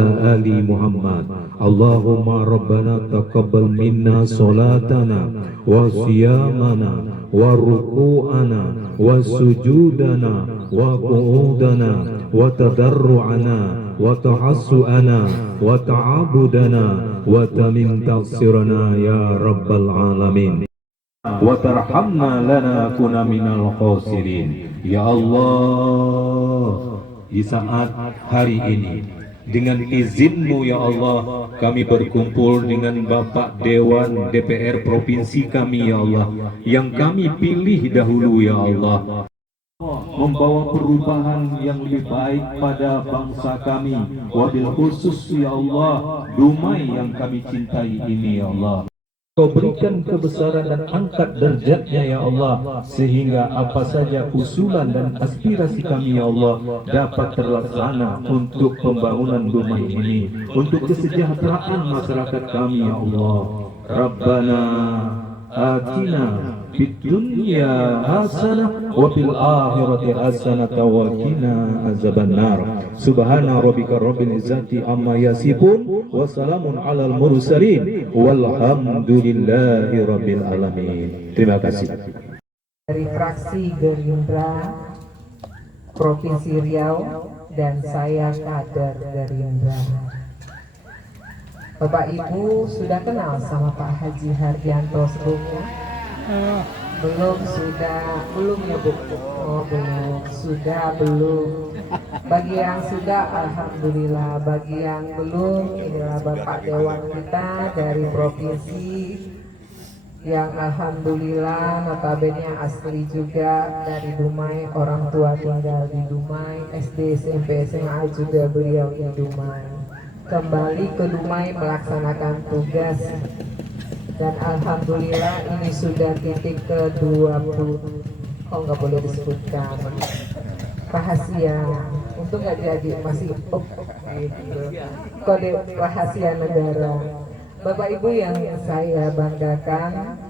Ali Muhammad. Allahumma rabbana taqabbal minna salatana wa siyamana wa ruku'ana wa sujudana wa qu'udana wa tadarru'ana wa tahassu'ana wa ta'abudana wa tamim taqsirana ya rabbal alamin wa tarhamna lana kuna minal khasirin. Ya Allah, di saat hari ini dengan izin-Mu ya Allah, kami berkumpul dengan Bapak Dewan DPR Provinsi kami ya Allah, yang kami pilih dahulu ya Allah, membawa perubahan yang lebih baik pada bangsa kami, wabil khusus ya Allah, Dumai yang kami cintai ini ya Allah. Kau berikan kebesaran dan angkat derajatnya ya Allah, sehingga apa saja usulan dan aspirasi kami ya Allah dapat terlaksana untuk pembangunan Dumai ini, untuk kesejahteraan masyarakat kami ya Allah. Rabbana atina fid dunya hasanah wa fil akhirati hasanah wa qina azabannar. Subhana rabbika rabbil izzati amma yasifun wa salamun alal mursalin walhamdulillahi rabbil alamin. Terima kasih. Dari fraksi Gerindra Provinsi Riau dan saya kader Gerindra. Bapak Ibu sudah kenal sama Pak Haji Hardianto sebelumnya? Belum ya Bu? Oh belum, belum. Bagi yang sudah, alhamdulillah. Bagi yang belum, inilah Bapak Dewan kita dari provinsi yang alhamdulillah notabene asli juga dari Dumai, orang tua tinggal di Dumai, SD, SMP, SMA juga beliau di Dumai. Kembali ke Dumai melaksanakan tugas dan alhamdulillah ini sudah titik ke-20. Nggak boleh disebutkan rahasia, untuk nggak jadi masih gitu. Kode rahasia negara. Bapak Ibu yang saya banggakan,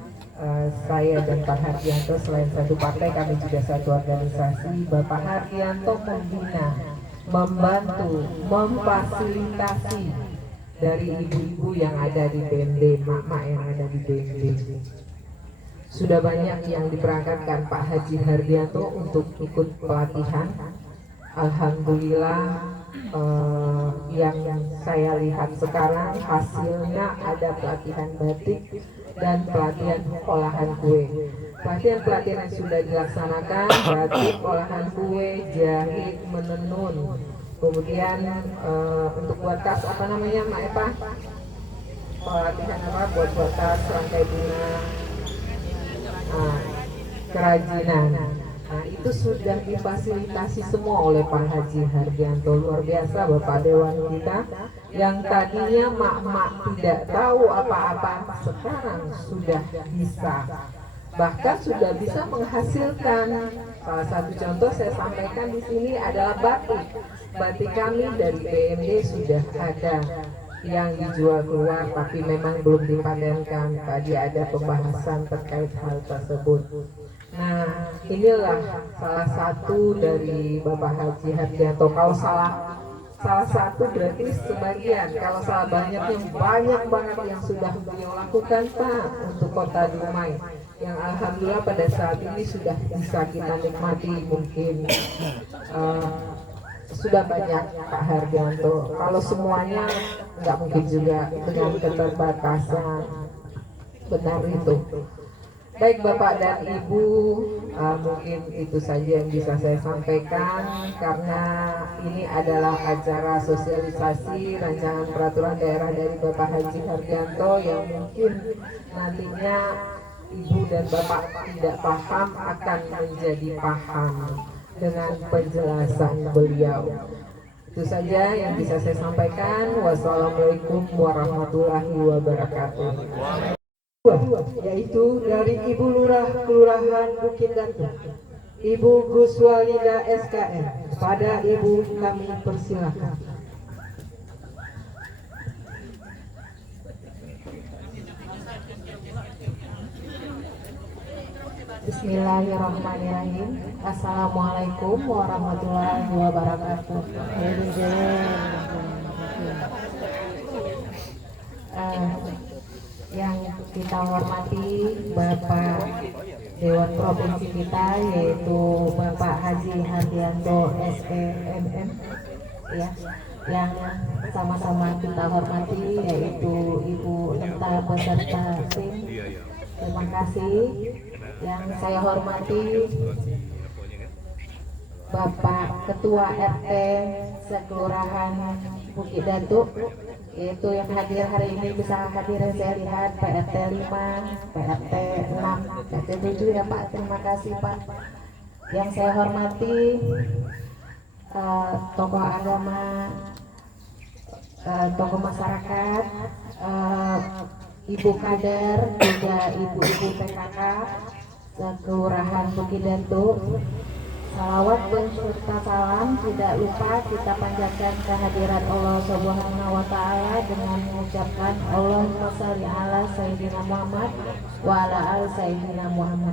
saya dan Pak Hardianto selain satu partai kami juga satu organisasi. Bapak Hardianto membina, membantu, memfasilitasi dari ibu-ibu yang ada di BMD, mak-mak yang ada di BMD. Sudah banyak yang diberangkatkan Pak Haji Hardianto untuk ikut pelatihan. Alhamdulillah yang saya lihat sekarang hasilnya ada pelatihan batik dan pelatihan olahan kue. Pelatihan yang sudah dilaksanakan batik, olahan kue, jahit, menenun. Kemudian untuk buat tas apa namanya Mak Epa? Pelatihan apa buat tas rangkai bunga, kerajinan. Nah itu sudah difasilitasi semua oleh Pak Haji Hardianto. Luar biasa Bapak Dewan kita yang tadinya mak-mak tidak tahu apa-apa, sekarang sudah bisa, bahkan sudah bisa menghasilkan. Salah satu contoh saya sampaikan di sini adalah batik. Batik kami dari BMD sudah ada yang dijual keluar, tapi memang belum dipatenkan. Tadi ada pembahasan terkait hal tersebut. Nah, inilah salah satu dari Bapak Haji Hardianto. Kalau salah satu berarti sebagian, kalau salah banyaknya banyak banget yang sudah beliau lakukan Pak untuk kota Dumai, yang alhamdulillah pada saat ini sudah bisa kita nikmati. Mungkin sudah banyak Pak Hardianto. Kalau semuanya nggak mungkin juga dengan keterbatasan. Benar itu. Baik Bapak dan Ibu, mungkin itu saja yang bisa saya sampaikan, karena ini adalah acara sosialisasi rancangan peraturan daerah dari Bapak Haji Hardianto yang mungkin nantinya Ibu dan Bapak tidak paham akan menjadi paham dengan penjelasan beliau. Itu saja yang bisa saya sampaikan. Wassalamualaikum warahmatullahi wabarakatuh. Yaitu dari Ibu Lurah Kelurahan Bukit Datu, Ibu Guswalida SKM. Pada Ibu kami persilakan. Bismillahirrahmanirrahim. Assalamualaikum warahmatullahi wabarakatuh. kita hormati Bapak Dewan Provinsi kita, yaitu Bapak Haji Hardianto SEMM, ya, yang sama-sama kita hormati, yaitu Ibu Enta beserta tim. Terima kasih. Yang saya hormati Bapak Ketua RT Sekelurahan Bukit Datuk, yaitu yang hadir hari ini, bisa hadir saya lihat PRT 5, PRT 6, PRT 7 ya Pak. Terima kasih Pak. Yang saya hormati tokoh agama, tokoh masyarakat, ibu kader, juga ibu-ibu PKK Sekelurahan Bukit Datuk. Salawat serta salam tidak lupa kita panjatkan kehadirat Allah Subhanahu wa Ta'ala dengan mengucapkan Allahumma shalli ala Sayyidina Muhammad wa ala ali Sayyidina Muhammad.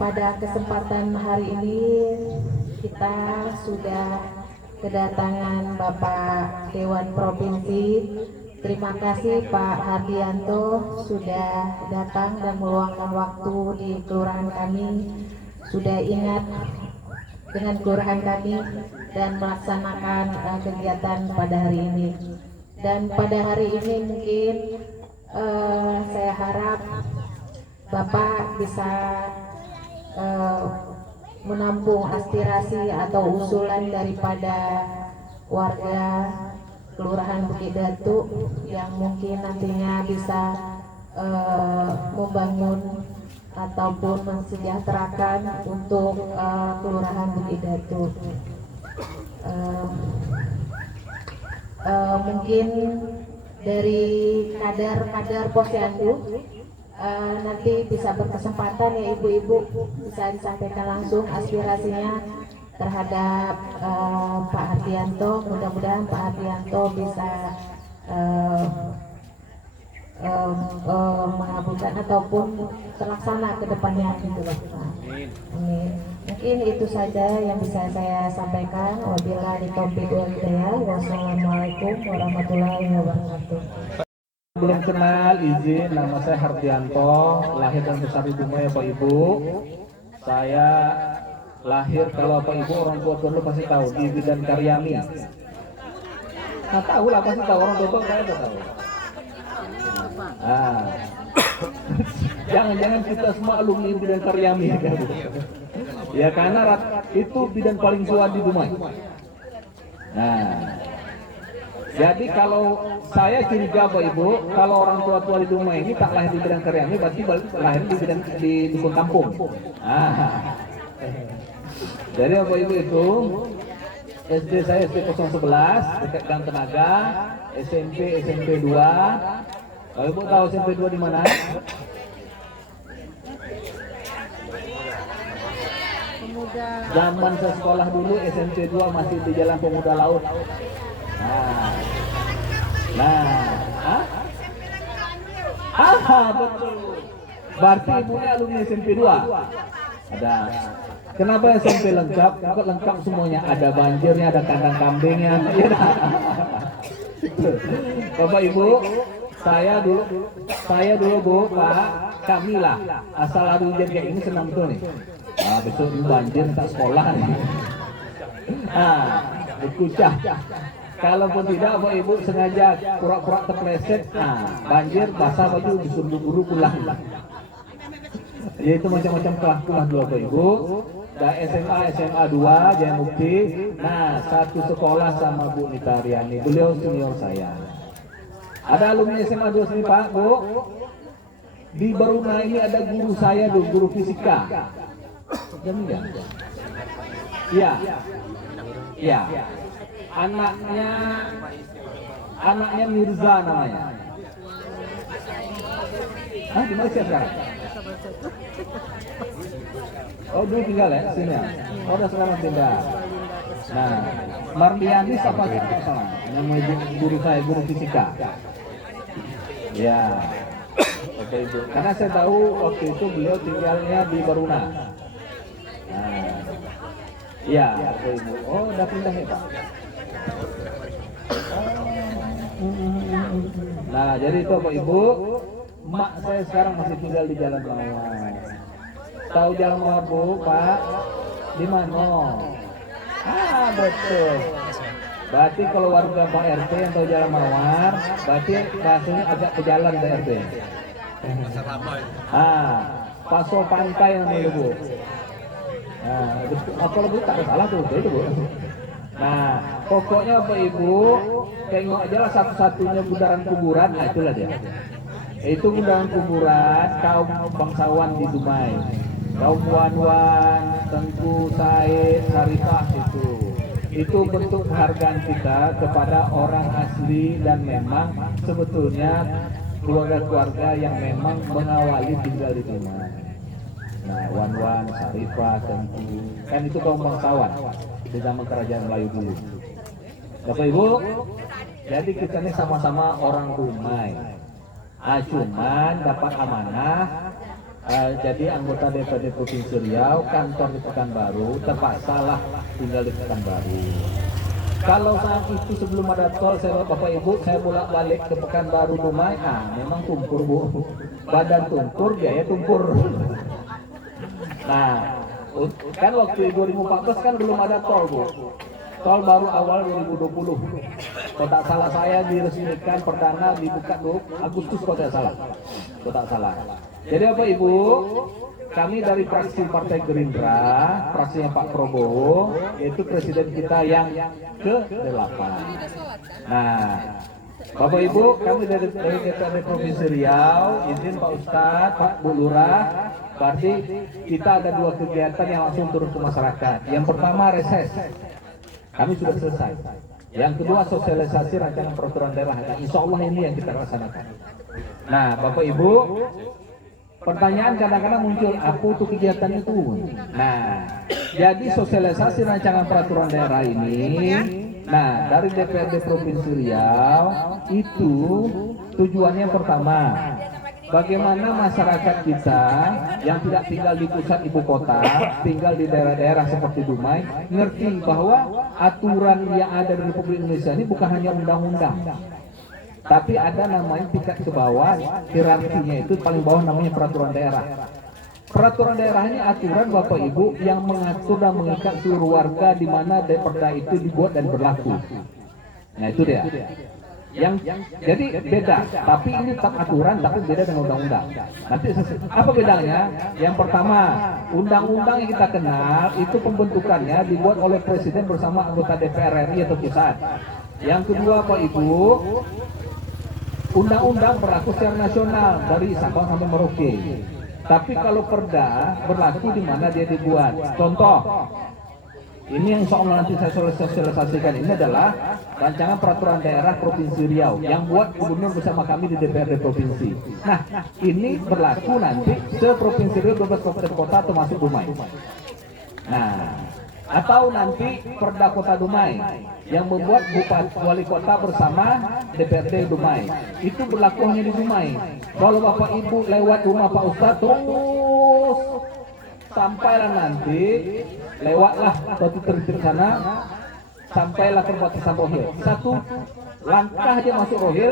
Pada kesempatan hari ini kita sudah kedatangan Bapak Dewan Provinsi. Terima kasih Pak Hardianto sudah datang dan meluangkan waktu di kelurahan kami, sudah ingat dengan kelurahan kami dan melaksanakan kegiatan pada hari ini. Dan pada hari ini mungkin saya harap Bapak bisa menampung aspirasi atau usulan daripada warga Kelurahan Bukit Datuk yang mungkin nantinya bisa membangun ataupun mensejahterakan untuk Kelurahan Bukit Datuk. Mungkin dari kader-kader Posyandu nanti bisa berkesempatan ya ibu-ibu bisa disampaikan langsung aspirasinya terhadap Pak Hardianto. Mudah-mudahan Pak Hardianto bisa mengabulkan ataupun terlaksana ke depannya gitu loh. Amin. Mungkin itu saja yang bisa saya sampaikan. Wabillahi taufiq wal hidayah. Wassalamualaikum warahmatullahi wabarakatuh. Belum kenal, izin, nama saya Hardianto, lahir dan besar di Dumai Bapak Ibu. Saya lahir, kalau Bapak Ibu orang tua dulu pasti tahu, di Bidan Karyami. Nah tahu lah, pasti tahu, orang tua saya tahu. Jangan-jangan kita semua alumni Bidan Karyami kan? Ya karena itu bidan paling tua di Dumai. Nah, jadi kalau saya curiga Bapak Ibu, kalau orang tua-tua di Dumai ini tak lahir di Bidan Karyami, berarti lahir di Dukun Kampung. Jadi Bapak Ibu itu SD saya SD 011 dekat Gang Tenaga, SMP 2. Bapak Ibu tahu SMP 2 di mana? Zaman saya sekolah dulu SMP 2 masih di Jalan Pemuda Laut. Betul. Berarti ibunya alumni SMP 2. Ada. Kenapa SMP lengkap? Lengkap semuanya. Ada banjirnya, ada kandang kambingnya. Bapak Ibu, saya dulu Bu, Pak, kami lah asal ada hujan kayak ini senang betul nih. Betul banjir tak sekolah nih. Berkucah. Kalaupun tidak Bapak Ibu sengaja pura-pura terpleset, banjir basah baju disuruh guru pulang. Yaitu macam-macam kelas dua Bapak Ibu. Dan SMA 2 Jaya Mukti. Nah, satu sekolah sama Bu Nita Riani. Beliau senior saya. Ada alumni SMA 2 sini Pak, Bu. Di Baruna ini ada guru saya, guru fisika. Jamilah. Iya. Iya. Anaknya Mirza namanya. Di Malaysia sekarang? Oh dulu tinggal ya sini ya? Oh udah sekarang pindah. Nah, Mardianis apa salah? Namanya guru saya, guru fisika. Ya. Oke Ibu. Karena saya tahu waktu itu beliau tinggalnya di Baruna. Iya, Oke Ibu. Oh udah pindah ya Pak? Nah, jadi itu Bapak Ibu, mak saya sekarang masih tinggal di Jalan Mawar. Tahu Jalan Mawar Bu, Pak? Di mana? Ah, betul. Berarti kalau warga Pak RT yang tahu Jalan Mawar, berarti bahasanya agak ke jalan Pak RT. Paso pantai namanya Bu. Nah, kalau Bu tak ada salah tuh, itu Bu. Nah, pokoknya Bapak Ibu, tengok aja lah satu-satunya bundaran kuburan, nah itulah dia. Itu bundaran kuburan kaum bangsawan di Dumai. Kaum Wan-Wan, Tengku, Said, Sarifah itu. Itu bentuk penghargaan kita kepada orang asli dan memang sebetulnya keluarga-keluarga yang memang mengawali tinggal di Dumai. Nah, Wan-Wan, Sarifah, Tengku, kan itu kaum bangsawan di zaman kerajaan Melayu dulu. Bapak Ibu, jadi kita ini sama-sama orang Dumai. Cuman dapat amanah jadi anggota DPRD Provinsi Riau, kantor di Pekanbaru, terpaksalah tinggal di Pekanbaru. Kalau saat itu sebelum ada tol, saya Bapak Ibu, saya bolak-balik ke Pekanbaru Dumai, memang tumpur Bu. Badan tumpur, biaya tumpur. Nah, kan waktu 2014 kan belum ada tol Bu. Tol baru awal 2020. Kalau tak salah saya diresmikan perdana dibuka Agustus kalau tidak salah. Kalau tak salah. Jadi Bapak Ibu, kami dari fraksi Partai Gerindra, fraksinya Pak Prabowo, yaitu presiden kita yang ke-8. Nah, Bapak Ibu, kami dari DPRD Provinsi Riau, izin Pak Ustadz, Pak Bu Lurah, berarti kita ada 2 kegiatan yang langsung turun ke masyarakat. Yang pertama reses, kami sudah selesai. Yang kedua sosialisasi rancangan peraturan daerah. Nah, insya Allah ini yang kita laksanakan. Nah, Bapak Ibu, pertanyaan kadang-kadang muncul, apa itu kegiatan itu? Nah, jadi sosialisasi rancangan peraturan daerah ini, nah dari DPRD Provinsi Riau itu tujuannya pertama, bagaimana masyarakat kita yang tidak tinggal di pusat ibu kota, tinggal di daerah-daerah seperti Dumai, ngerti bahwa aturan yang ada di Republik Indonesia ini bukan hanya undang-undang, tapi ada namanya tingkat ke bawah, hierarkinya itu paling bawah namanya peraturan daerah. Peraturan daerah ini aturan Bapak Ibu yang mengatur dan mengikat seluruh warga di mana perda itu dibuat dan berlaku. Nah itu dia. Jadi beda, tapi ini tetap aturan, tapi beda dengan undang-undang. Nanti apa bedanya? Yang pertama, undang-undang yang kita kenal itu pembentukannya dibuat oleh presiden bersama anggota DPR RI atau pusat. Yang kedua Pak Ibu, undang-undang berlaku secara nasional dari Sabang sampai Merauke. Tapi kalau perda berlaku di mana dia dibuat. Contoh, ini yang insya Allah nanti saya sosialisasikan ini adalah rancangan peraturan daerah Provinsi Riau yang buat gubernur bersama kami di DPRD Provinsi. Nah, ini berlaku nanti se-Provinsi Riau 12 kabupaten kota termasuk Dumai. Nah, atau nanti Perda Kota Dumai yang membuat bupati wali kota bersama DPRD Dumai. Itu berlaku hanya di Dumai. Kalau Bapak Ibu lewat rumah Pak Ustadz terus sampailah nanti, lewatlah batu terjun sana, sampailah ke batasan Rohil. 1 langkah aja masuk Rohil,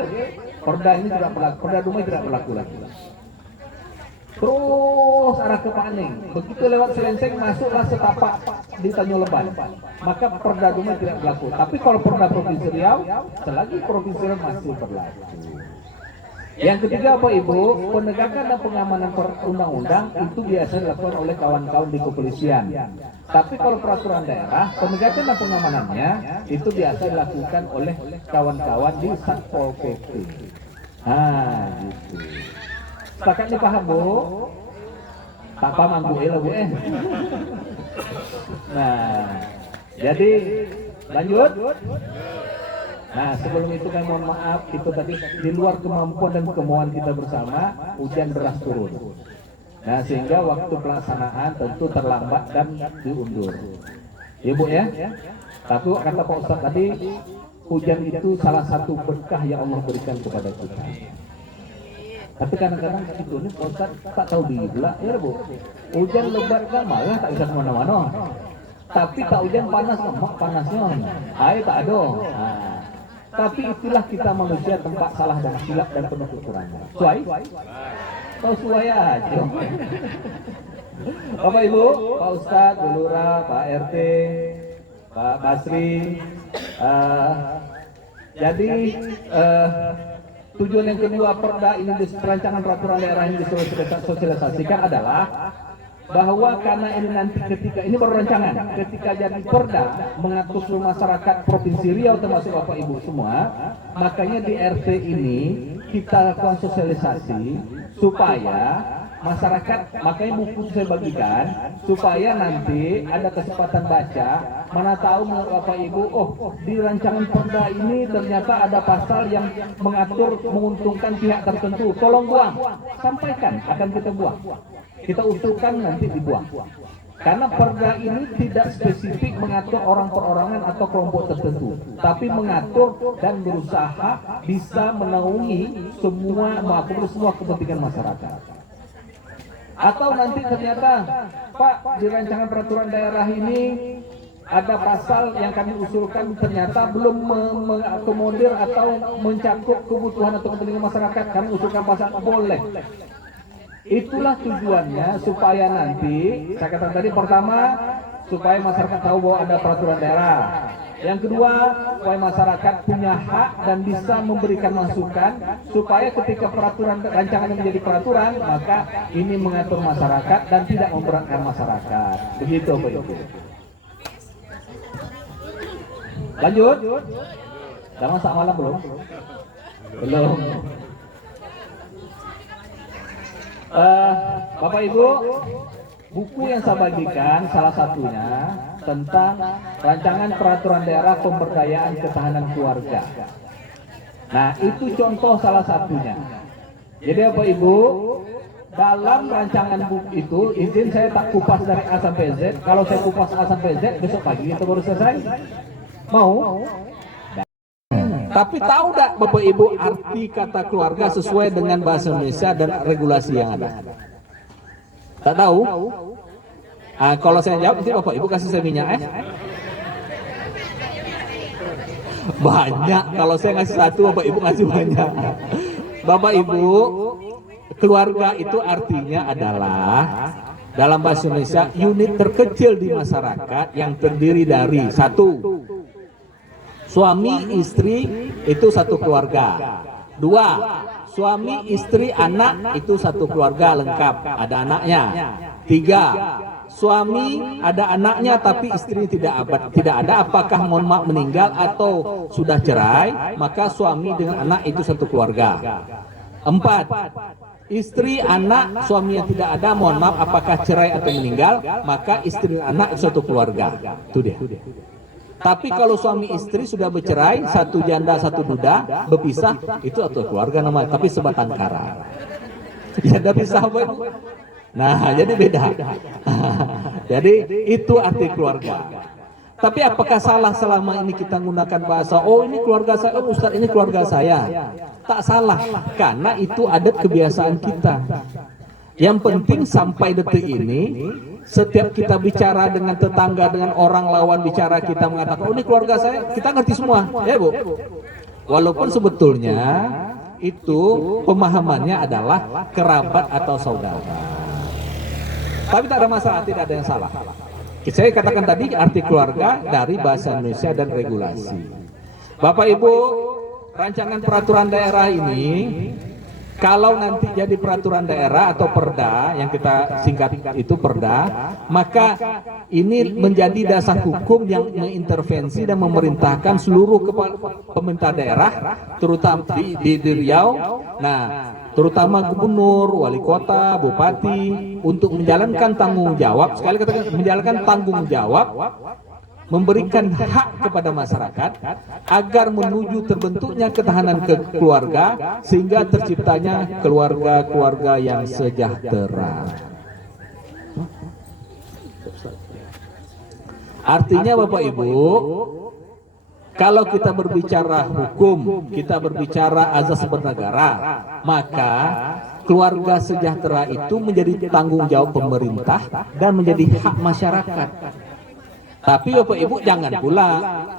perda ini tidak berlaku, perda Dumai tidak berlaku lagi. Terus arah ke Paning, begitu lewat Selenseng masuklah setapak di Tanjung Leban, maka perda Dumai tidak berlaku. Tapi kalau perda Provinsi Riau, selagi Provinsi Riau masih berlaku. Yang ketiga Bapak Ibu, penegakan dan pengamanan undang-undang itu biasa dilakukan oleh kawan-kawan di kepolisian. Tapi kalau peraturan daerah, penegakan dan pengamanannya itu biasa dilakukan oleh kawan-kawan di Satpol PP. Gitu. Setakat ini paham Bu? Tak paham Bu Bu Nah, jadi lanjut. Nah, sebelum itu kan mohon maaf, itu tadi di luar kemampuan dan kemauan kita bersama, hujan deras turun. Nah, sehingga waktu pelaksanaan tentu terlambat dan diundur. Ibu ya? Tapi kata Pak Ustadz tadi, hujan itu salah satu berkah yang Allah berikan kepada kita. Tapi kadang-kadang itu nih Pak Ustadz tak tahu bila, ya Bu. Hujan lebat kan malah tak bisa kemana-mana. Tapi tak hujan panas, panasnya. Air tak ada. Nah, Tapi itulah kita manusia, tempat salah dan silap dan penuh kekurangan. Suai? Tahu suai aja. Bapak Ibu, Pak Ustadz, Bu Lurah, Pak RT, Pak Basri. Jadi tujuan yang kedua Perda ini, perancangan peraturan daerah yang disosialisasikan adalah bahwa karena ini nanti ketika ini baru rancangan, ketika jadi perda mengatur seluruh masyarakat Provinsi Riau termasuk Bapak Ibu semua, makanya di RT ini kita lakukan sosialisasi supaya masyarakat, makanya buku saya bagikan supaya nanti ada kesempatan baca, mana tahu menurut Bapak Ibu, oh di rancangan perda ini ternyata ada pasal yang mengatur menguntungkan pihak tertentu, tolong buang, sampaikan, akan kita buang. Kita usulkan nanti dibuang. Karena perda ini tidak spesifik mengatur orang perorangan atau kelompok tertentu, tapi mengatur dan berusaha bisa menaungi semua kepentingan masyarakat. Atau nanti ternyata, Pak, di rancangan peraturan daerah ini ada pasal yang kami usulkan ternyata belum mengakomodir atau mencakup kebutuhan atau kepentingan masyarakat, kami usulkan pasal boleh. Itulah tujuannya supaya nanti, saya katakan tadi, pertama supaya masyarakat tahu bahwa ada peraturan daerah. Yang kedua, supaya masyarakat punya hak dan bisa memberikan masukan supaya ketika peraturan rancangan menjadi peraturan, maka ini mengatur masyarakat dan tidak memberatkan masyarakat. Begitu, Pak Ibu. Lanjut. Udah masak malam belum? Belum. Bapak Ibu, buku yang saya bagikan salah satunya tentang rancangan peraturan daerah pemberdayaan ketahanan keluarga. Nah, itu contoh salah satunya. Jadi Bapak Ibu, dalam rancangan buku itu, izin saya tak kupas dari A sampai Z. Kalau saya kupas A sampai Z, besok pagi itu baru selesai. Mau? Tapi tahu tak Bapak Ibu arti kata keluarga sesuai dengan bahasa Indonesia dan regulasi yang ada? Tak tahu? Kalau saya jawab, nanti Bapak Ibu kasih saya minyak banyak. Kalau saya ngasih satu, Bapak Ibu ngasih banyak. Bapak Ibu, keluarga itu artinya adalah dalam bahasa Indonesia unit terkecil di masyarakat yang terdiri dari satu, suami istri itu satu keluarga. Dua, suami istri anak itu satu keluarga lengkap, ada anaknya. Tiga, suami ada anaknya tapi istri tidak ada, apakah mohon maaf meninggal atau sudah cerai, maka suami dengan anak itu satu keluarga. Empat, istri anak suami yang tidak ada, mohon maaf apakah cerai atau meninggal, maka istri dan anak itu satu keluarga. Itu dia. Tapi kalau suami istri sudah bercerai, satu janda satu duda berpisah, itu satu keluarga namanya, tapi sebatang kara. Janda pisah apa? Nah, jadi beda. Jadi itu arti keluarga. Tapi apakah salah selama ini kita menggunakan bahasa, oh ini keluarga saya, oh Ustaz ini keluarga saya? Tak salah, karena itu adat kebiasaan kita. Yang penting sampai detik ini, setiap kita bicara dengan tetangga, dengan orang lawan bicara, kita mengatakan, oh ini keluarga saya, kita ngerti semua, ya Bu. Walaupun sebetulnya itu pemahamannya adalah kerabat atau saudara. Tapi tak ada masalah, tidak ada yang salah. Saya katakan tadi arti keluarga dari bahasa Indonesia dan regulasi. Bapak Ibu, rancangan peraturan daerah ini, kalau nanti jadi peraturan daerah atau perda, yang kita singkat itu perda, maka ini menjadi dasar hukum yang mengintervensi dan memerintahkan seluruh pemerintah daerah, terutama di Riau, nah terutama gubernur, wali kota, bupati, untuk menjalankan tanggung jawab, sekali katakan menjalankan tanggung jawab, memberikan hak kepada masyarakat agar menuju terbentuknya ketahanan keluarga sehingga terciptanya keluarga-keluarga yang sejahtera. Artinya Bapak Ibu, kalau kita berbicara hukum, kita berbicara azas bernegara, maka keluarga sejahtera itu menjadi tanggung jawab pemerintah dan menjadi hak masyarakat. Tapi Bapak Ibu jangan pula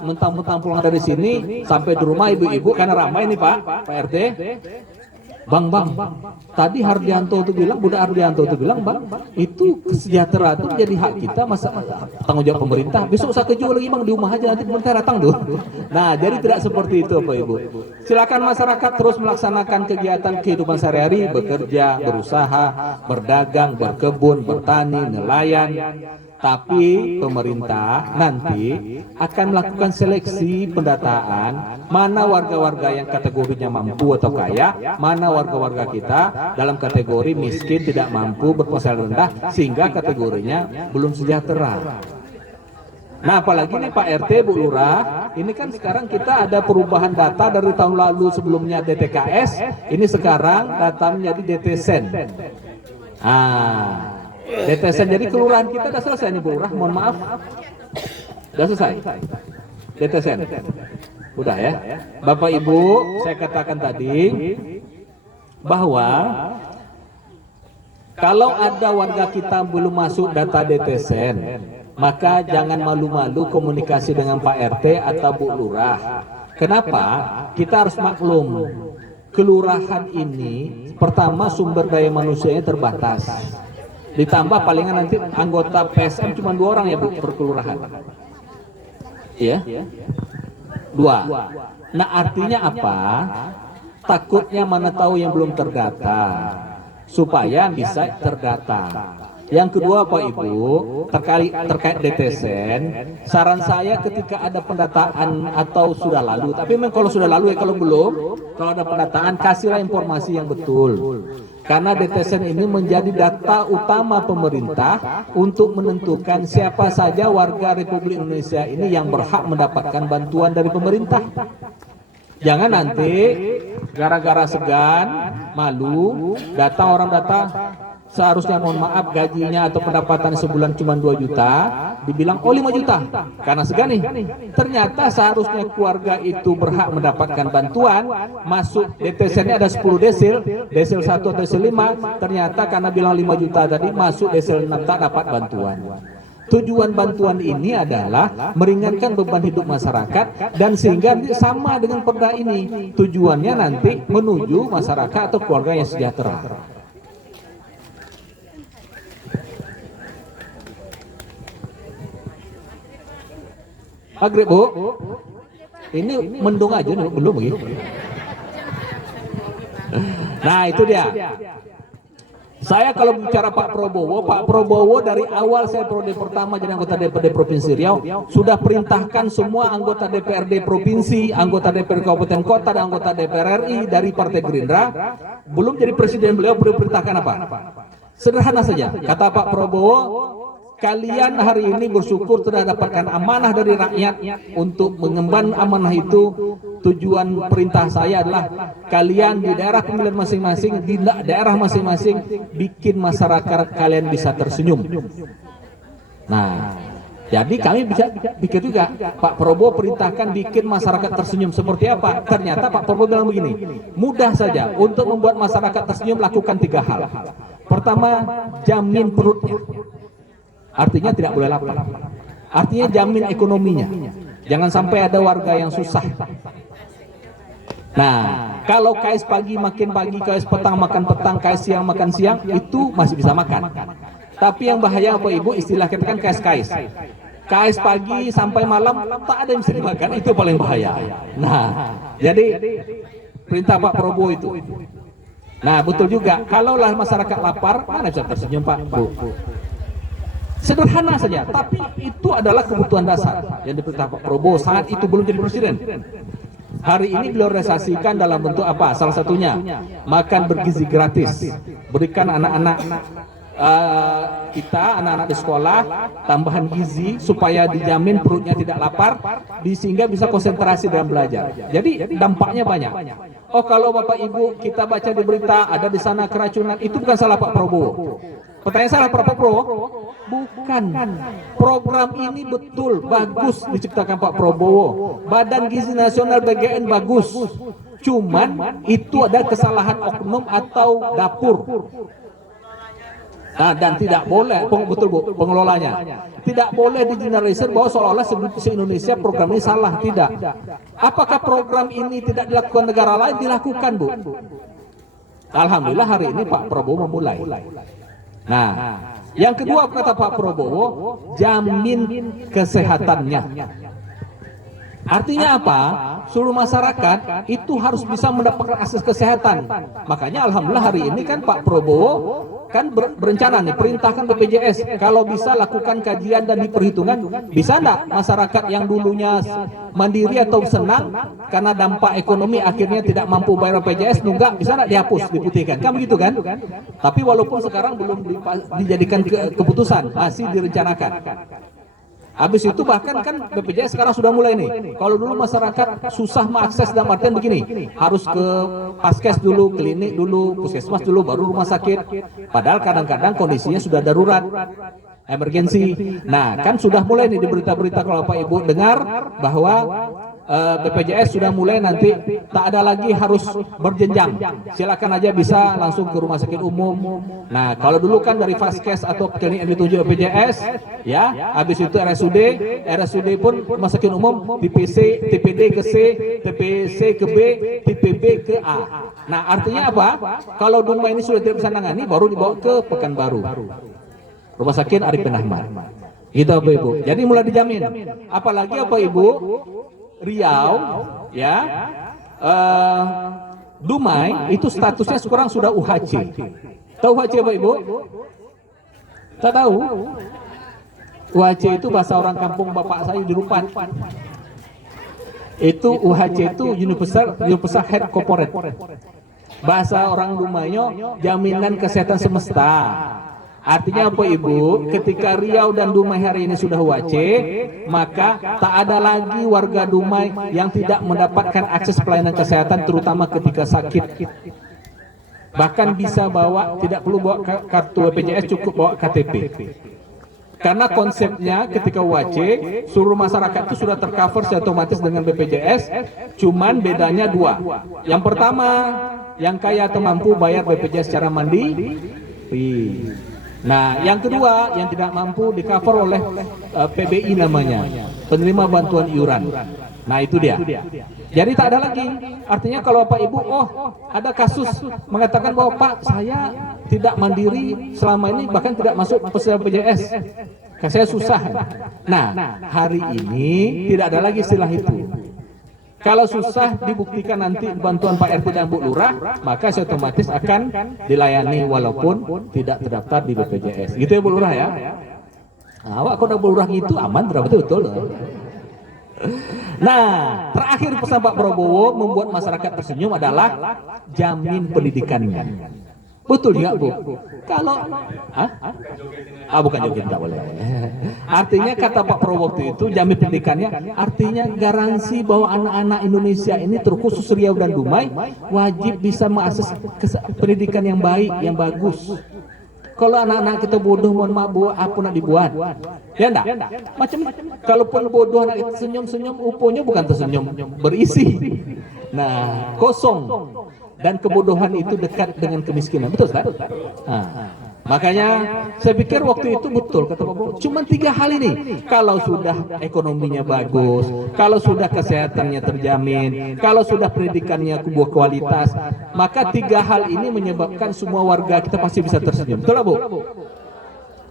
mentang-mentang pulang dari sini sampai di rumah ibu-ibu karena ramai nih Pak RT. Bang, tadi Hardianto itu bilang, Bunda Hardianto itu bilang, Bang, itu kesejahteraan itu jadi hak kita, masa tanggung jawab pemerintah. Besok saya kejual lagi Bang, di rumah aja nanti pemerintah datang tuh. Nah, jadi tidak seperti itu Bapak Ibu. Silakan masyarakat terus melaksanakan kegiatan kehidupan sehari-hari, bekerja, berusaha, berdagang, berkebun, bertani, nelayan. Tapi pemerintah nanti akan melakukan seleksi pendataan mana warga-warga yang kategorinya mampu atau kaya, mana warga-warga kita dalam kategori miskin, tidak mampu, berpenghasilan rendah, sehingga kategorinya belum sejahtera. Nah apalagi nih Pak RT, Bu Lurah, ini kan sekarang kita ada perubahan data dari tahun lalu sebelumnya DTKS, ini sekarang data menjadi DTSEN. DTSEN, jadi kelurahan kita udah selesai nih Bu Lurah, mohon maaf. Udah selesai DTSEN. Udah ya. Bapak Ibu, saya katakan tadi bahwa kalau ada warga kita belum masuk data DTSEN, maka jangan malu-malu komunikasi dengan Pak RT atau Bu Lurah. Kenapa? Kita harus maklum, kelurahan ini pertama sumber daya manusianya terbatas. Ditambah palingan nanti anggota PSM cuma 2 orang ya Bu per kelurahan. Iya? 2. Nah artinya apa? Takutnya mana tahu yang belum terdata, supaya bisa terdata. Yang kedua Pak Ibu, terkait DTSEN, saran saya ketika ada pendataan atau sudah lalu, tapi memang kalau sudah lalu ya, kalau belum, kalau ada pendataan kasihlah informasi yang betul. Karena DTSEN ini menjadi data utama pemerintah untuk menentukan siapa saja warga Republik Indonesia ini yang berhak mendapatkan bantuan dari pemerintah. Jangan nanti gara-gara segan, malu, orang data seharusnya mohon maaf gajinya atau pendapatan sebulan cuma 2 juta, dibilang oh 5 juta karena segan nih. Ternyata seharusnya keluarga itu berhak mendapatkan bantuan, masuk DTSN-nya ada 10 desil, desil 1 atau desil 5, ternyata karena bilang 5 juta tadi masuk desil 6 tak dapat bantuan. Tujuan bantuan ini adalah meringankan beban hidup masyarakat dan sehingga sama dengan perda ini. Tujuannya nanti menuju masyarakat atau keluarga yang sejahtera. Maghrib Bu, ini mendung aja belum begitu. Nah itu dia. Saya kalau bicara Pak Prabowo dari awal saya periode pertama jadi anggota DPRD Provinsi Riau sudah perintahkan semua anggota DPRD Provinsi, anggota DPRD Kabupaten Kota dan anggota DPR RI dari Partai Gerindra, belum jadi presiden beliau perintahkan apa? Sederhana saja, kata Pak Prabowo, kalian hari ini bersyukur telah dapatkan amanah dari rakyat untuk mengemban amanah itu. Tujuan perintah saya adalah kalian di daerah pemilihan masing-masing, di daerah masing-masing bikin masyarakat kalian bisa tersenyum. Nah, jadi kami bisa bikin juga. Pak Prabowo perintahkan bikin masyarakat tersenyum. Seperti apa? Ternyata Pak Prabowo bilang begini, mudah saja untuk membuat masyarakat tersenyum lakukan 3 hal. Pertama, jamin perutnya. Artinya tidak boleh lapar. Artinya jamin ekonominya. Jangan sampai ada warga yang susah. Nah, kalau KS pagi makin pagi, KS petang makan petang, KS siang makan siang, itu masih bisa makan. Tapi yang bahaya apa Ibu, istilah kita kan KS. KS pagi sampai malam tak ada yang bisa dimakan, itu paling bahaya. Nah, jadi perintah Pak Prabowo itu. Nah, betul juga. Kalaulah masyarakat lapar, mana bisa tersenyum Pak Bu? Sederhana saja, tapi itu adalah kebutuhan dasar yang diperintah Pak Prabowo saat itu belum jadi presiden. Hari ini beliau realisasikan dalam bentuk apa? Salah satunya makan bergizi gratis, berikan anak-anak kita, anak-anak di sekolah tambahan gizi supaya dijamin perutnya tidak lapar, sehingga bisa konsentrasi dalam belajar. Jadi dampaknya banyak. Oh kalau Bapak Ibu kita baca di berita ada di sana keracunan, itu bukan salah Pak Prabowo. Pertanyaan salah Pak Prabowo? Bukan. Program ini betul bagus diciptakan Pak Prabowo. Badan Gizi Nasional BGN bagus. Cuman itu ada kesalahan oknum atau dapur. Nah, dan tidak boleh, betul Bu, pengelolanya tidak boleh digeneralisir bahwa seolah-olah se-Indonesia program ini salah. Tidak. Apakah program ini tidak dilakukan negara lain? Dilakukan, Bu. Alhamdulillah hari ini Pak Prabowo memulai. Nah, yang kedua kata Pak Prabowo, jamin kesehatannya. Artinya apa? Seluruh masyarakat itu harus bisa mendapatkan akses kesehatan. Makanya alhamdulillah hari ini kan Pak Prabowo kan berencana nih, perintahkan BPJS kalau bisa lakukan kajian dan diperhitungkan, bisa enggak masyarakat yang dulunya mandiri atau senang karena dampak ekonomi akhirnya tidak mampu bayar BPJS nunggak, bisa enggak dihapus, diputihkan, kan begitu kan? Tapi walaupun sekarang belum dijadikan keputusan, masih direncanakan. Habis itu bahkan kan BPJS sekarang sudah mulai nih. Kalau dulu masyarakat susah mengakses dalam artian begini, harus ke paskes dulu, klinik dulu, puskesmas dulu, baru rumah sakit. Padahal kadang-kadang kondisinya sudah darurat, emergensi. Nah, kan sudah mulai nih di berita-berita kalau Pak Ibu dengar bahwa BPJS sudah mulai nanti tak ada lagi harus berjenjang. Silakan aja bisa langsung ke rumah sakit umum. Nah, kalau dulu kan dari Vaskes atau klinik yang ditunjuk BPJS, ya, habis itu RSUD pun rumah sakit umum, TPC, TPD ke C, TPC ke B, TPB ke A. Nah, artinya apa? Kalau Dumai ini sudah tidak bisa nangani, baru dibawa ke Pekanbaru, Rumah Sakit Arifin Ahmad. Gitu Bapak Ibu. Jadi mulai dijamin. Apalagi apa Ibu? Riau, ya, Dumai itu statusnya sekarang sudah UHC. Tahu UHC Bapak Ibu? Tak tahu? UHC itu bahasa orang kampung bapak saya di Rupan. Itu UHC itu Universal Health Corporate. Bahasa orang Dumainya jaminan kesehatan semesta. Artinya apa Ibu? Ketika Riau dan Dumai hari ini sudah UHC, maka tak ada lagi warga Dumai yang tidak mendapatkan akses pelayanan kesehatan terutama ketika sakit. Bahkan bisa bawa, tidak perlu bawa kartu BPJS, cukup bawa KTP. Karena konsepnya ketika UHC, seluruh masyarakat itu sudah tercover secara otomatis dengan BPJS, cuman bedanya dua. Yang pertama, yang kaya atau mampu bayar BPJS secara mandiri. Nah, yang kedua, yang tidak mampu di cover oleh PBI namanya, penerima bantuan iuran. Nah, itu dia. Jadi tak ada lagi. Artinya kalau Pak Ibu, ada kasus mengatakan bahwa Pak, saya tidak mandiri selama ini, bahkan tidak masuk peserta BPJS, saya susah. Nah, hari ini tidak ada lagi istilah itu. Kalau susah dibuktikan nanti bantuan Pak RT dan Bu Lurah, maka saya otomatis akan dilayani walaupun tidak terdaftar di BPJS. Gitu ya Bu Lurah ya. Nah, awak kalau Bu Lurah gitu aman, betul. Nah, terakhir pesan Pak Prabowo membuat masyarakat tersenyum adalah jamin pendidikannya. Betul ya Bu? Kalau bukan joget, tidak boleh. Artinya kata Pak Prabowo waktu itu jamin pendidikannya, artinya garansi bahwa anak-anak Indonesia ini terkhusus Riau dan Dumai wajib bisa mengakses pendidikan yang baik, yang bagus. Kalau anak-anak kita bodoh, mohon maaf Bu, apa nak dibuat? Ya enggak? Macam kalaupun bodoh anak kita senyum-senyum, uponya bukan tersenyum berisi. Nah, kosong. Dan kebodohan itu dekat dengan kemiskinan, betul kan? Makanya saya pikir waktu itu betul kata Pak Prabowo. Cuma 3 hal ini. Kalau sudah ekonominya bagus, kalau sudah kesehatannya terjamin, kalau sudah pendidikannya berkualitas, maka 3 hal ini menyebabkan semua warga kita pasti bisa tersenyum. Betul Bu?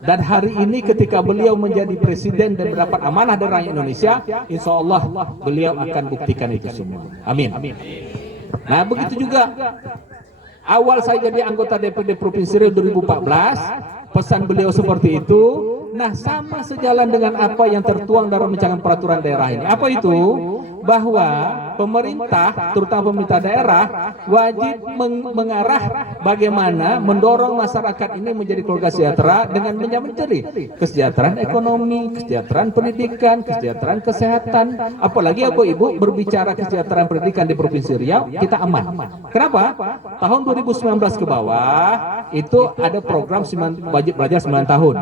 Dan hari ini ketika beliau menjadi presiden dan mendapat amanah dari rakyat Indonesia, insya Allah beliau akan buktikan itu semua. Amin. Nah, begitu juga awal saya jadi anggota DPD Provinsi Riau 2014, pesan beliau seperti itu. Nah, sama sejalan dengan apa yang tertuang dalam rancangan peraturan daerah ini. Apa itu? Bahwa pemerintah, terutama pemerintah daerah, wajib mengarah bagaimana mendorong masyarakat ini menjadi keluarga sejahtera dengan menjamin kesejahteraan ekonomi, kesejahteraan pendidikan, kesejahteraan kesehatan. Apalagi apa Ibu berbicara kesejahteraan pendidikan di Provinsi Riau, kita aman. Kenapa? Tahun 2019 ke bawah itu ada program wajib belajar 9 tahun.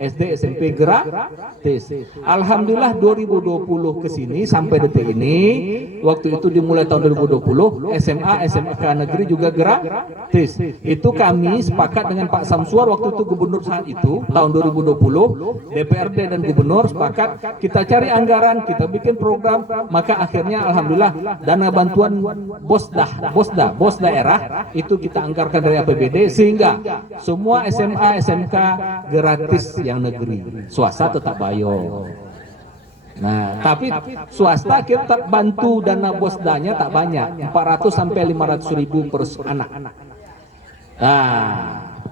SD, SMP, gratis. Alhamdulillah 2020 ke sini sampai detik ini ini waktu itu dimulai tahun 2020, SMA, SMK negeri juga gratis. Itu kami sepakat dengan Pak Samsuar waktu itu gubernur saat itu tahun 2020, DPRD dan gubernur sepakat kita cari anggaran, kita bikin program, maka akhirnya alhamdulillah dana bantuan BOS daerah itu kita anggarkan dari APBD sehingga semua SMA, SMK gratis yang negeri, swasta tetap bayar. Nah, tapi swasta kita bantu dana BOSDA-nya tak banyak, 400 sampai 500 ribu per anak. Nah,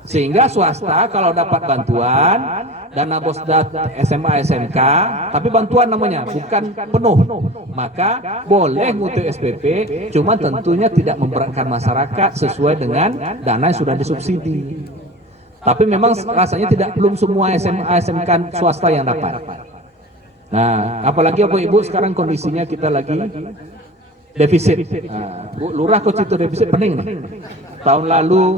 sehingga swasta kalau dapat bantuan dana BOSDA SMA SMK, tapi bantuan namanya bukan penuh, maka boleh mutu SPP, cuma tentunya tidak memberatkan masyarakat sesuai dengan dana yang sudah disubsidi. Tapi memang rasanya belum semua SMA SMK swasta yang dapat. Nah, apalagi Bapak Ibu sekarang kondisinya kita lagi defisit. Nah, Bu Lurah kok itu defisit pening nih. Tahun lalu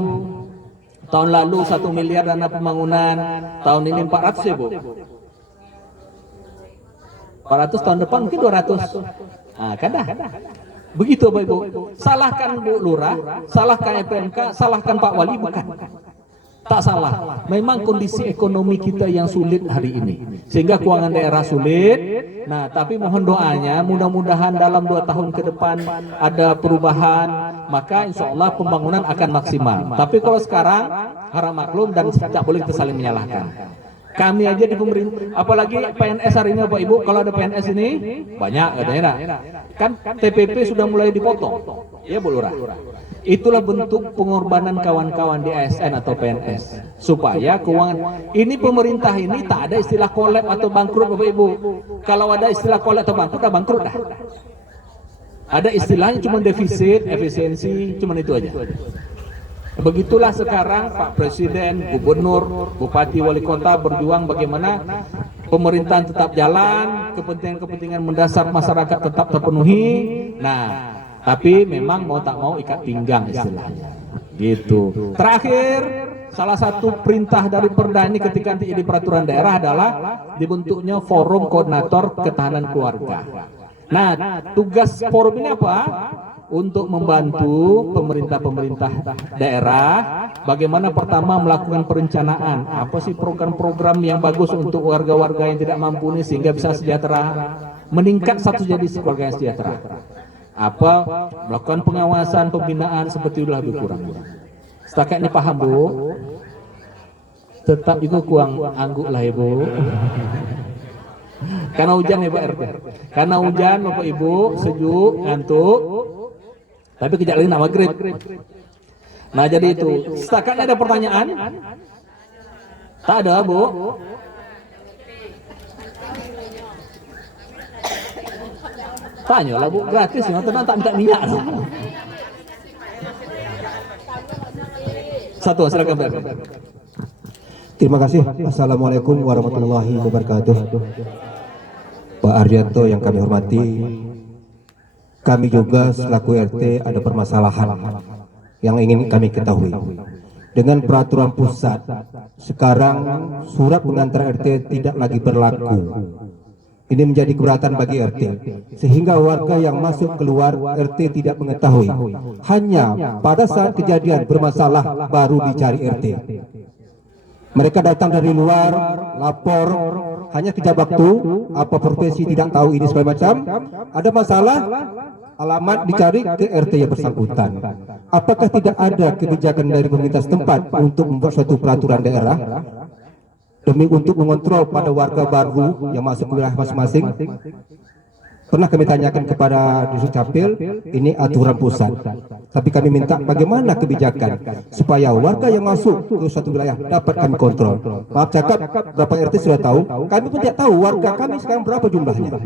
1 miliar dana pembangunan, tahun ini 400 ya Bu. 400 tahun depan mungkin 200. Nah, kada. Begitu Bapak Ibu. Salahkan Bu Lurah, salahkan FPMK, salahkan Pak Wali bukan. Tak salah, memang kondisi ekonomi kita yang sulit hari ini sehingga keuangan daerah sulit. Nah, tapi mohon doanya mudah-mudahan dalam 2 tahun ke depan ada perubahan, maka insya Allah pembangunan akan maksimal. Tapi kalau sekarang harap maklum dan tidak boleh kita saling menyalahkan. Kami aja di pemerintah, apalagi PNS hari ini Bapak Ibu, kalau ada PNS ini banyak katanya, kan TPP sudah mulai dipotong, ya Bu Lurah. Itulah bentuk pengorbanan kawan-kawan di ASN atau PNS supaya keuangan ini pemerintah ini tak ada istilah kolab atau bangkrut Bapak Ibu. Kalau ada istilah kolab atau bangkrut, dah bangkrut dah. Ada istilahnya cuma defisit, efisiensi, cuma itu aja. Begitulah sekarang Pak Presiden, Gubernur, Bupati, Wali Kota berjuang bagaimana pemerintahan tetap jalan, kepentingan-kepentingan mendasar masyarakat tetap terpenuhi. Nah, tapi memang mau tak mau ikat pinggang istilahnya. Gitu. Terakhir, salah satu perintah dari Perda ini ketika nanti jadi peraturan daerah adalah dibentuknya Forum Koordinator Ketahanan Keluarga. Nah, tugas forum ini apa? Untuk membantu pemerintah-pemerintah daerah bagaimana pertama melakukan perencanaan. Apa sih program-program yang bagus untuk warga-warga yang tidak mampu ini sehingga bisa sejahtera, meningkat satu jadi keluarga yang sejahtera. Apa melakukan pengawasan pembinaan seperti itulah lebih kurang. Setakat ini paham Bu? Tetap juga kurang angguk lah Ibu. Karena hujan ya Pak RT. Karena hujan Bapak Ibu sejuk ngantuk. Tapi kejap lagi nak maghrib. Nah jadi itu. Setakat ada pertanyaan? Tak ada Bu. Tanya lah Bu, gratis ya, tenang tak minta minyak loh. Satu, silakan Pak. Terima kasih. Assalamualaikum warahmatullahi wabarakatuh. Pak Aryanto yang kami hormati, kami juga selaku RT ada permasalahan yang ingin kami ketahui. Dengan peraturan pusat, sekarang surat pengantar RT tidak lagi berlaku. Ini menjadi keberatan bagi RT, sehingga warga yang masuk keluar RT tidak mengetahui. Hanya pada saat kejadian bermasalah baru dicari RT. Mereka datang dari luar, lapor, hanya kejap waktu, apa profesi tidak tahu ini segala macam. Ada masalah, alamat dicari ke RT yang bersangkutan. Apakah tidak ada kebijakan dari pemerintah setempat untuk membuat suatu peraturan daerah demi untuk mengontrol pada warga baru yang masuk ke wilayah masing-masing? Pernah kami tanyakan kepada Disub Capil, ini aturan pusat. Tapi kami minta bagaimana kebijakan supaya warga yang masuk ke suatu wilayah dapat kami kontrol. Maaf cakap, berapa RT sudah tahu, kami pun tidak tahu warga kami sekarang berapa jumlahnya.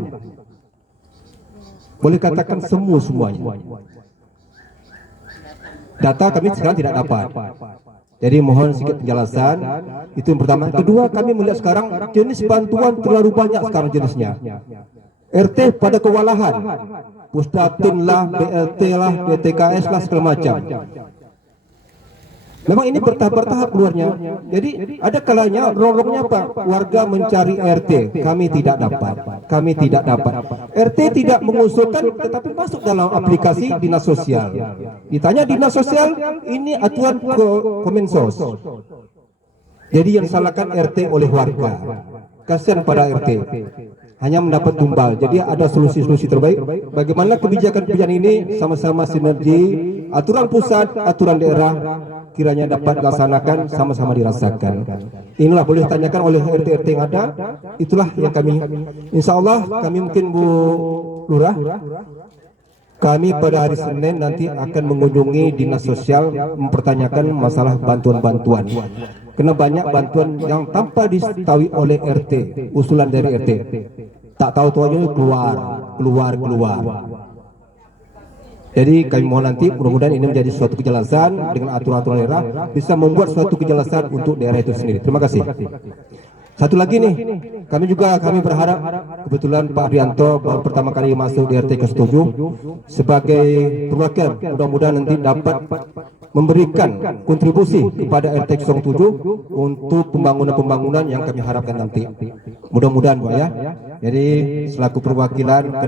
Boleh katakan semuanya. Data kami sekarang tidak dapat. Jadi mohon sedikit penjelasan. Itu yang pertama. Kedua, kami melihat sekarang jenis bantuan terlalu banyak sekarang jenisnya. RT pada kewalahan, Pusdatin lah, BLT lah, BTKS lah segala macam. Memang ini bertahap-tahap keluarnya. Jadi ada kalanya rorongnya Pak, warga mencari RT, kami tidak dapat. RT tidak mengusulkan, tetapi masuk dalam aplikasi dinas sosial. Ditanya dinas sosial, ini aturan Kemensos. Jadi yang salahkan RT oleh warga. Kasihan pada RT. Hanya mendapat tumbal. Jadi ada solusi-solusi terbaik. Bagaimana kebijakan-kebijakan ini sama-sama sinergi, aturan pusat, aturan daerah kiranya dapat dilaksanakan, sama-sama dirasakan. Inilah boleh tanyakan oleh RT-RT yang ada. Itulah yang kami, insya Allah kami mungkin Bu Lurah, kami pada hari Senin nanti akan mengunjungi dinas sosial mempertanyakan masalah bantuan-bantuan. Karena banyak bantuan yang tanpa diketahui oleh RT, usulan dari RT. Tak tahu aja keluar. Jadi kami mohon nanti mudah-mudahan ini menjadi suatu kejelasan dengan aturan-aturan daerah bisa membuat suatu kejelasan untuk daerah itu sendiri. Terima kasih. Satu lagi nih, kami berharap kebetulan Pak Arianto baru pertama kali masuk di RT ke-7 sebagai perwakilan, mudah-mudahan nanti dapat memberikan kontribusi kepada RT 07 untuk pembangunan-pembangunan yang kami harapkan nanti. Mudah-mudahan Pak ya. Jadi selaku perwakilan